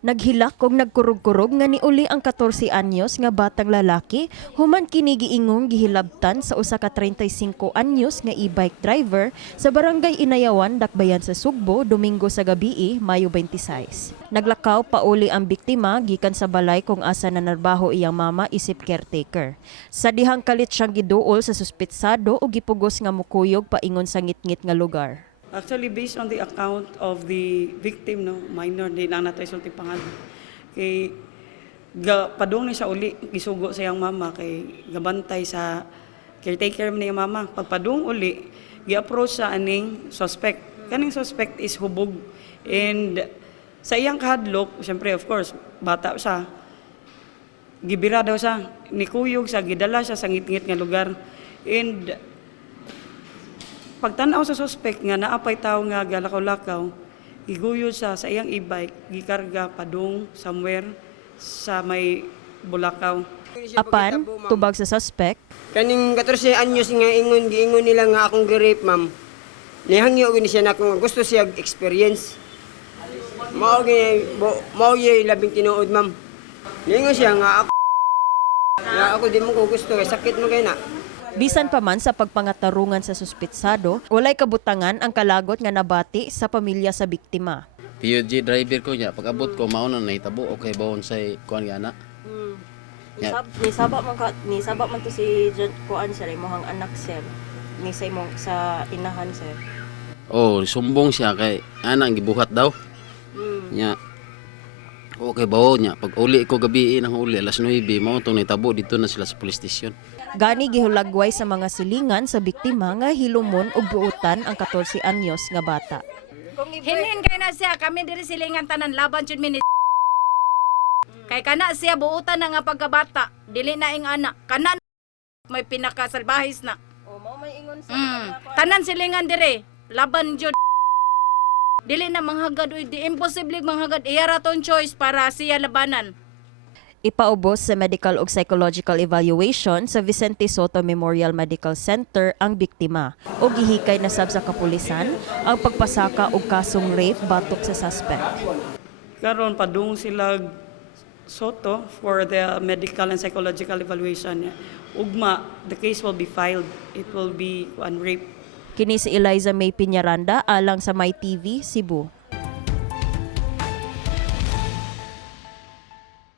Naghilak kog nagkurog-kurog nga niuli ang 14 anyos nga batang lalaki human kini giingong gihilabtan sa usa ka 35 anyos nga e-bike driver sa barangay Inayawan, Dakbayan sa Sugbo, Domingo sa gabii, Mayo 26. Naglakaw pauli ang biktima gikan sa balay kung asa nanarbaho iyang mama isip caretaker. Sa dihang kalit siyang giduol sa suspetsado o gipugos nga mukuyog paingon sa ngit-ngit nga lugar. Actually, based on the account of the victim, no, minor, di lang nato isulti pangalan. Kay padung ni siya uli, gisugo sa iyang mama, kay gabantay sa caretaker ni iyang mama. Pagpadung uli, gi-approach sa aning suspect. Kaning suspect is hubog. And sa iyang kahadlok, siyempre of course, bata siya, gibira daw siya, nikuyog siya, gidala siya sa ngit-ngit nga lugar. And pagtanaw sa suspect nga naapay tao nga galakaw-lakaw, iguyod sa iyang e-bike, gikarga padung somewhere sa may Bulacau. Apan, tubag sa suspect, kaning 14 anyos nga giingon nila nga akong gi-rape, ma'am. Nihangyo gini siya na kung gusto siya experience. Mao gyud labing tinuod, ma'am. Niingon siya nga ako di mo ko gusto kay sakit mo kay na. bisan pa man sa pagpangatarungan sa suspetsado, walay kabutangan ang kalagot nga nabati sa pamilya sa biktima. PUG driver ko niya, pag abot ko mauna na hitabo okay bawon say kuan nga na. Nisaba man to si John kuan sir, imong anak sir. Ni sa imong sa inahan sir. Oh, sumbong siya kay ana gibuhat daw. Nya. Okay bawon niya, pag uli ko gabi nang uli alas 9 mao tong nahitabo dito na sila sa police station. Gani gihulagway sa mga silingan sa biktima nga hilumon og buutan ang 14 anyos nga bata. Hinin kay na siya, kami diri silingan tanan laban jud mi ni kay kana siya buutan na nga pagkabata, dili na ing anak. Kana may pinakasalbahis na. O mao may ingon sa Tanan silingan diri, laban jud. Dili na manghagad uy, di imposible manghagad iya raton choice para siya labanan. Ipaubos sa medical ug psychological evaluation sa Vicente Soto Memorial Medical Center ang biktima o gihikay na sab sa kapulisan ang pagpasaka og kasong rape batok sa suspect. Karon padung sila Soto for the medical and psychological evaluation. Ugma, the case will be filed. It will be rape. Kini si Eliza May Piñaranda alang sa My TV, Cebu.